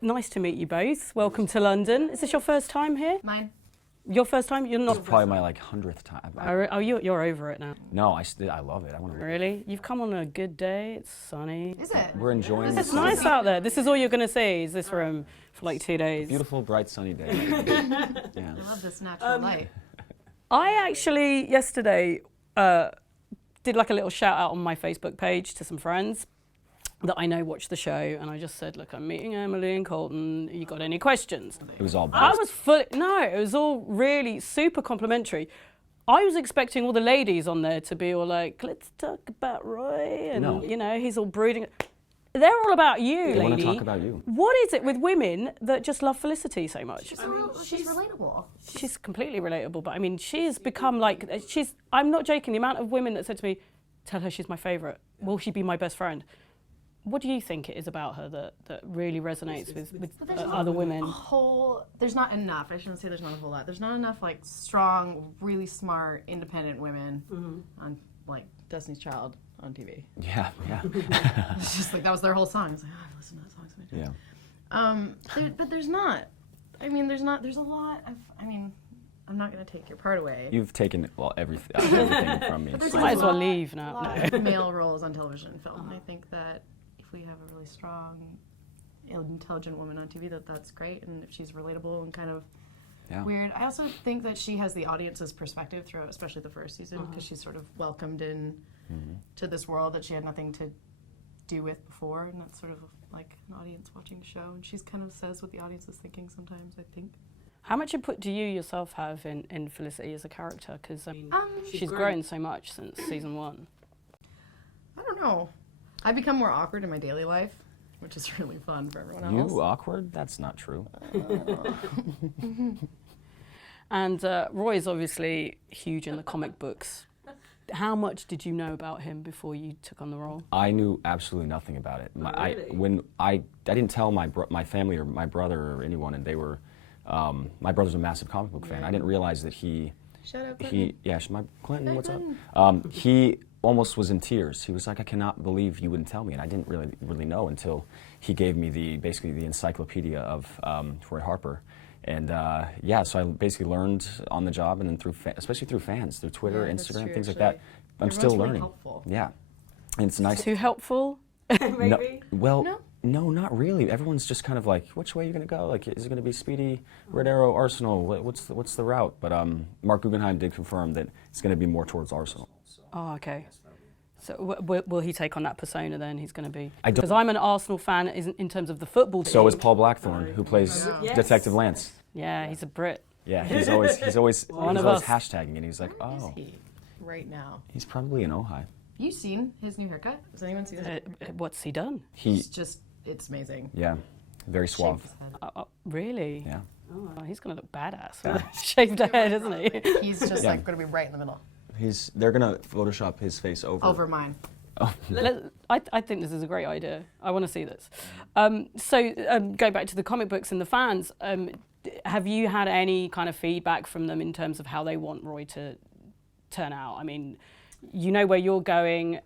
nice to meet you both. Welcome to London. Is this your first time here? Mine. Your first time? You're not. It's probably my 100th time. Oh, you're over it now. No, I love it. I want to. Really? You've come on a good day. It's sunny. Is it? We're enjoying It's nice out there. This is all you're going to see, is this room for like 2 days. Beautiful, bright, sunny day. Yeah. I love this natural light. I actually, yesterday, did like a little shout out on my Facebook page to some friends that I know watch the show, and I just said, look, I'm meeting Emily and Colton. You got any questions? It was all. I was it was all really super complimentary. I was expecting all the ladies on there to be all like, let's talk about Roy, and you know, he's all brooding. They're all about you, lady. They want to talk about you. What is it with women that just love Felicity so much? She's relatable. She's completely relatable, but I mean, she's become like, I'm not joking, the amount of women that said to me, tell her she's my favourite. Will she be my best friend? What do you think it is about her that really resonates with other women? There's not enough. I shouldn't say there's not a whole lot. There's not enough like strong, really smart, independent women on like Destiny's Child on TV. Yeah. It's just like that was their whole song. It's like, oh, I've listened to that song so much. Yeah. But there's not. I mean, there's a lot of. I mean, I'm not going to take your part away. You've taken everything from me. But So. Might as well leave A now. lot of male roles on television and film. And I think that if we have a really strong, intelligent woman on TV, that's great. And if she's relatable and kind of weird. I also think that she has the audience's perspective throughout, especially the first season, because she's sort of welcomed in to this world that she had nothing to do with before. And that's sort of like an audience watching the show. And she's kind of says what the audience is thinking sometimes, I think. How much input do you yourself have in Felicity as a character? Because I mean, she's grown so much since season 1. I don't know. I become more awkward in my daily life, which is really fun for everyone else. You awkward? That's not true. And Roy's obviously huge in the comic books. How much did you know about him before you took on the role? I knew absolutely nothing about it. I didn't tell my family or my brother or anyone, and they were. My brother's a massive comic book fan. I didn't realize that he. Shut up, Clinton. Clinton, what's Clinton. up? He almost was in tears. He was like, I cannot believe you wouldn't tell me, and I didn't really know until he gave me basically the encyclopedia of Roy Harper, and so I basically learned on the job, and then especially through fans, through Twitter, Instagram, things like that. I'm still learning. Really helpful. Yeah, and it's nice. Too helpful? Maybe. No, not really. Everyone's just kind of like, which way are you going to go? Like, is it going to be Speedy, Red Arrow, Arsenal? What's the route? But Mark Guggenheim did confirm that it's going to be more towards Arsenal. Oh, okay. So will he take on that persona then? He's going to be... I don't- Because I'm an Arsenal fan in terms of the football team. So is Paul Blackthorne, who plays Detective Lance. Yeah, he's a Brit. Yeah, he's always hashtagging it. He's like, Where is oh, he right now? he's probably in Ojai. You seen his new haircut? Has anyone seen it? What's he done? It's amazing. Yeah, very suave. Shaved his head. Really? Yeah. Oh, he's going to look badass with a shaved head, isn't he? He's just like going to be right in the middle. They're gonna Photoshop his face over Mine. Oh. I think this is a great idea. I want to see this. Go back to the comic books and the fans. Have you had any kind of feedback from them in terms of how they want Roy to turn out? I mean, you know where you're going.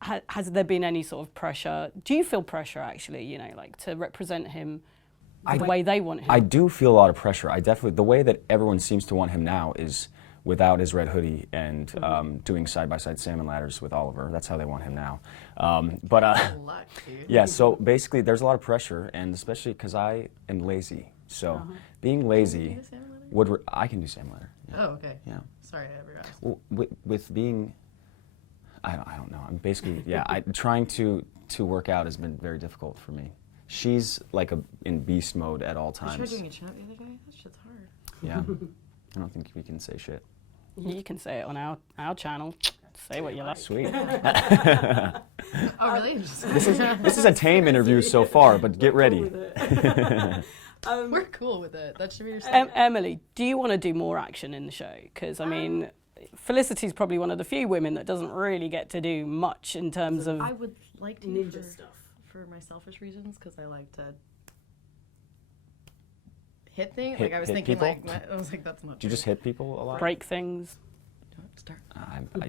Has there been any sort of pressure? Do you feel pressure actually, you know, like to represent him the way they want him? I do feel a lot of pressure. The way that everyone seems to want him now is without his red hoodie and doing side-by-side salmon ladders with Oliver. That's how they want him now. Luck, dude. Yeah, so basically there's a lot of pressure, and especially because I am lazy. So being lazy I can do salmon ladder. Yeah. Oh, okay. Yeah. Sorry, I ever asked. Well, with being, I don't know. I'm basically, trying to work out has been very difficult for me. She's like in beast mode at all I tried times. doing a chin-up the other day. That shit's hard. Yeah. I don't think we can say shit. You can say it on our channel. Say what you like. Sweet. Oh, really? This is a tame interview so far, but get ready. We're cool with it. That should be your standard. Emily, do you want to do more action in the show? Because, I mean, Felicity's probably one of the few women that doesn't really get to do much in terms of... I would like to ninja stuff for my selfish reasons, because I like to hit things. Like I was thinking, people? I was like, that's not. Do you just hit people a lot? break things. Don't start.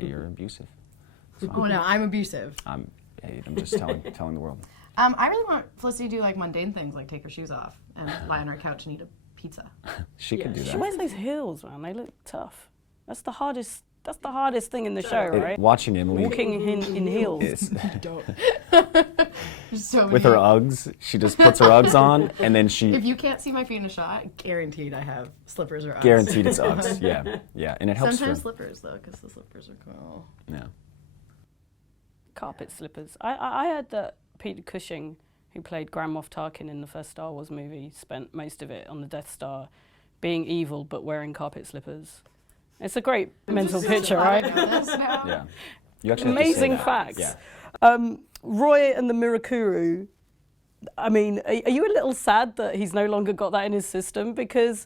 You're abusive. Oh no, I'm abusive. I'm just telling the world. I really want Felicity to do like mundane things, like take her shoes off and lie on her couch and eat a pizza. She could do that. She wears those heels, man. They look tough. That's the hardest thing in the show, right? Watching Emily Walking in heels. Don't. So with her Uggs, she just puts her Uggs on, and then If you can't see my feet in a shot, guaranteed I have slippers or Uggs. guaranteed it's Uggs. Yeah, and it helps. Sometimes slippers though, because the slippers are cool. Yeah. Carpet slippers. I heard that Peter Cushing, who played Grand Moff Tarkin in the first Star Wars movie, spent most of it on the Death Star being evil but wearing carpet slippers. It's a great mental picture, right? Yeah. You actually Amazing have to say that. facts. Yeah. Roy and the Mirakuru, I mean, are you a little sad that he's no longer got that in his system? Because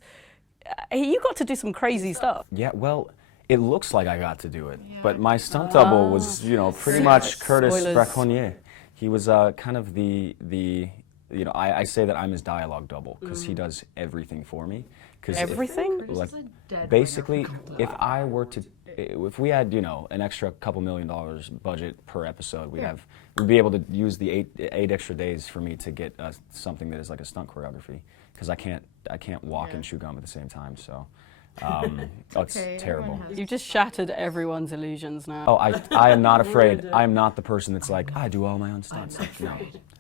you got to do some crazy stuff. Yeah, well, it looks like I got to do it, but my stunt double was, pretty much Curtis Spoilers. Braconnier. He was kind of I say that I'm his dialogue double because he does everything for me. Everything? Basically, if we had, an extra couple $1 million budget per episode, we'd be able to use the eight extra days for me to get something that is like a stunt choreography, because I can't walk and chew gum at the same time. So it's terrible. You've just shattered everyone's illusions now. Oh, I am not afraid. I am not the person that's like, I do all my own stunts. No,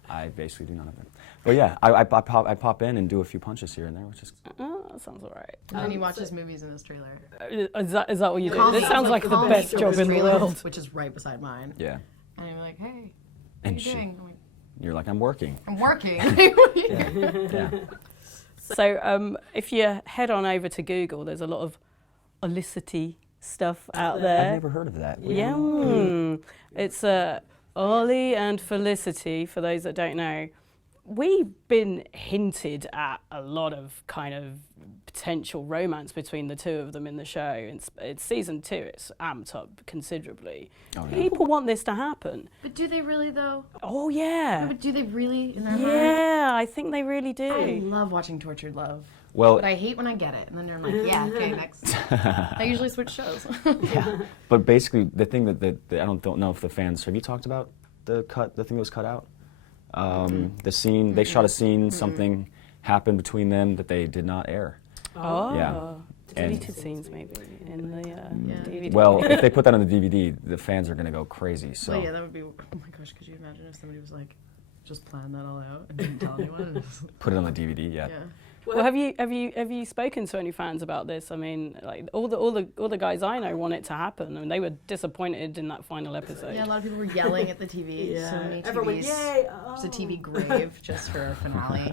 I basically do none of it. But yeah, I pop in and do a few punches here and there, which is. Oh, that sounds all right. And then he watches movies in his trailer. Is that what you do? This sounds like the best job in the world. Which is right beside mine. Yeah. And I'm like, hey, what And are you doing? I'm like, You're like, I'm working. I'm working. Yeah. So if you head on over to Google, there's a lot of Olicity stuff out there. I've never heard of that. Yeah. It's Ollie and Felicity, for those that don't know. We've been hinted at a lot of kind of potential romance between the two of them in the show. It's season 2, it's amped up considerably. Oh, yeah. People want this to happen. But do they really though? Oh, yeah. No, but do they really in their heart? Yeah, I think they really do. I love watching tortured love. Well, But I hate when I get it. And then they're like, yeah, okay, next. I usually switch shows. but basically, the thing that I don't know if the fans, have you talked about the thing that was cut out? The scene, they shot a scene, something happened between them that they did not air. Oh, Yeah. deleted scenes maybe in the DVD. Well, if they put that on the DVD, the fans are going to go crazy. So Well, yeah, that would be, oh my gosh, could you imagine if somebody was like, just plan that all out and didn't tell anyone? And just, put it on the DVD. Yeah. Well, have you spoken to any fans about this? I mean, like all the guys I know want it to happen. I mean, they were disappointed in that final episode. Yeah, a lot of people were yelling at the TV. So many TVs. Everyone, yay! It's a TV grave just for a finale,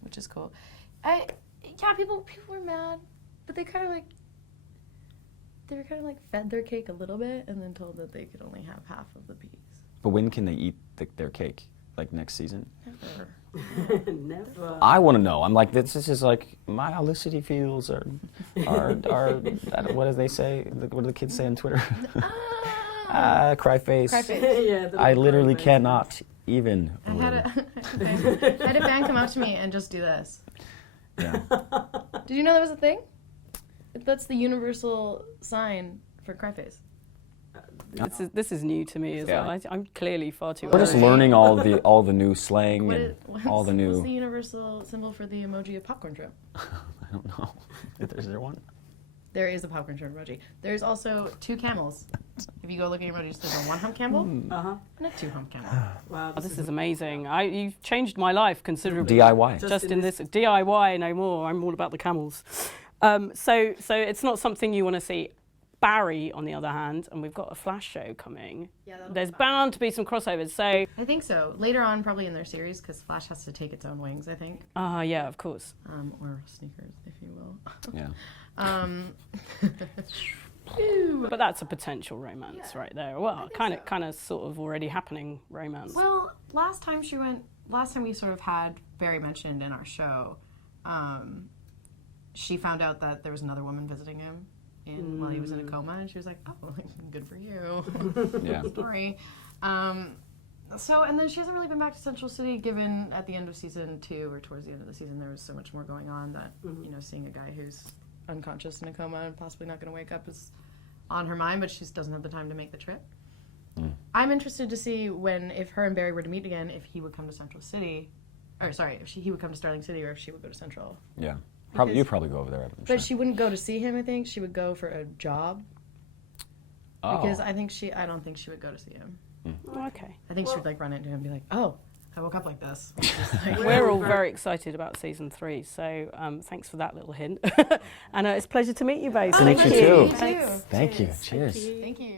which is cool. People were mad, but they were kind of like fed their cake a little bit and then told that they could only have half of the piece. But when can they eat their cake? Like next season? Never. Never. I want to know. I'm like, this is like my Olicity feels are what do they say? What do the kids say on Twitter? Cry face. Cry face. Yeah, I literally cannot even. I had a fan come up to me and just do this. Yeah. Did you know that was a thing? That's the universal sign for cry face. This is new to me as well. I'm clearly far too. We're just learning all the new slang and all the new. What's the universal symbol for the emoji of popcorn shrimp? I don't know. Is there one? There is a popcorn shrimp emoji. There's also 2 camels. If you go look at your emojis, there's a 1-hump camel and a 2-hump camel. Wow, this is amazing. You've changed my life considerably. DIY. Just in this DIY, no more. I'm all about the camels. So it's not something you want to see. Barry, on the other hand, and we've got a Flash show coming. Yeah, there's bound to be some crossovers. So I think so. Later on, probably in their series, because Flash has to take its own wings, I think. Yeah, of course. Or sneakers, if you will. Yeah. But that's a potential romance right there. Well, kind of, sort of already happening romance. Well, last time we sort of had Barry mentioned in our show, she found out that there was another woman visiting him while he was in a coma, and she was like, "Oh, good for you." Yeah. Story. And then she hasn't really been back to Central City, given at the end of season 2 or towards the end of the season there was so much more going on that seeing a guy who's unconscious in a coma and possibly not going to wake up is on her mind, but she just doesn't have the time to make the trip. I'm interested to see if her and Barry were to meet again, if he would come to Central City, or sorry, if he would come to Starling City, or if she would go to Central. Yeah, probably you'd probably go over there. But she wouldn't go to see him. I think she would go for a job. Oh. Because I don't think she would go to see him. Oh, okay. I think she would like run into him and be like, "Oh, I woke up like this." We're all very excited about season 3, so thanks for that little hint. And it's a pleasure to meet you both. Thank you too. Thank you. Thank you. Cheers. Thank you.